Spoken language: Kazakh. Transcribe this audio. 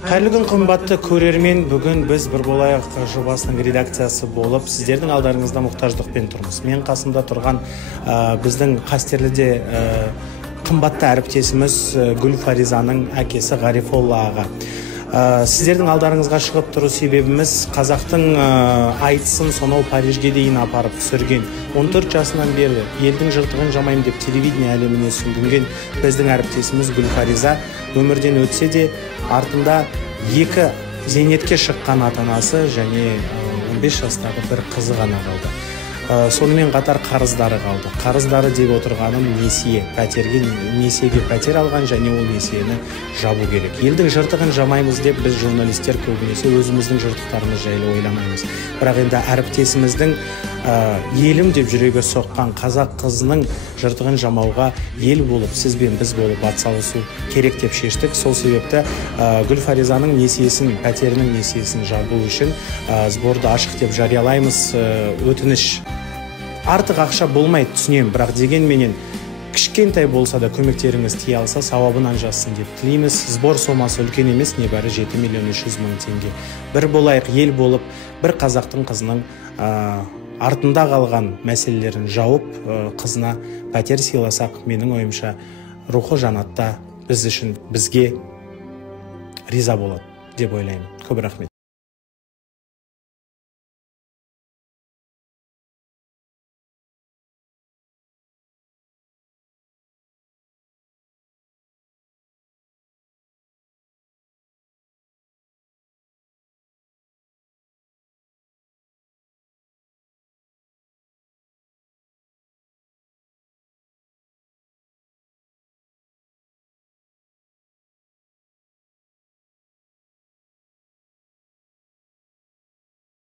Қайырлы күн қымбатты көрермен, бүгін біз бір болайық жобасының редакциясы болып, сіздердің алдарыңызда мұқтаждықпен тұрмыз. Мен қасымда тұрған біздің қастерліде қымбатты әріптесіміз Гүлфаризаның әкесі Ғарифолла аға. Сіздердің алдарыңызға шығып тұру себебіміз қазақтың айтысын сонау Парижге дейін апарып түсірген, 14 жасынан бері елдің жыртығын жамайым деп телевидение әлеміне сүңгінген біздің әріптесіміз Гүлфариза өмірден өтсе де артында екі зейнетке шыққан ата-анасы және 15 жастағы бір қызы ғана қалды. Сонымен қатар қарыздары қалды. Қарыздары деп отырғаным несие, несиеге пәтер алған және ол несиені жабу керек. Елдің жыртығын жамаймыз деп біз журналистер көбінесе өзіміздің жыртықтарымыз жайлы ойламаймыз. Бірақ енді әріптесіміздің елім деп жүрегі соққан қазақ қызының жыртығын жамауға ел болып, сіз бен біз болып атсалысу керек деп шештік. Сол себепті Гүлфаризаның несиесін, пәтерінің несиесін жабу үшін сборды ашық деп жариялаймыз. Өтініш артық ақша болмайды, түсінемін, бірақ дегенменен кішкентай болса да көмектеріңіз тие алса сауабынан жазсын деп тілейміз. Сбор сомасы үлкен емес, небәрі 7 миллион 300 мың теңге. Бір болайық, ел болып, бір қазақтың қызының артында қалған мәселелерін жауып, қызына пәтер сыйласақ, менің ойымша рухы жанатта біз үшін, бізге риза болады деп ойлаймын. Көп рахмет.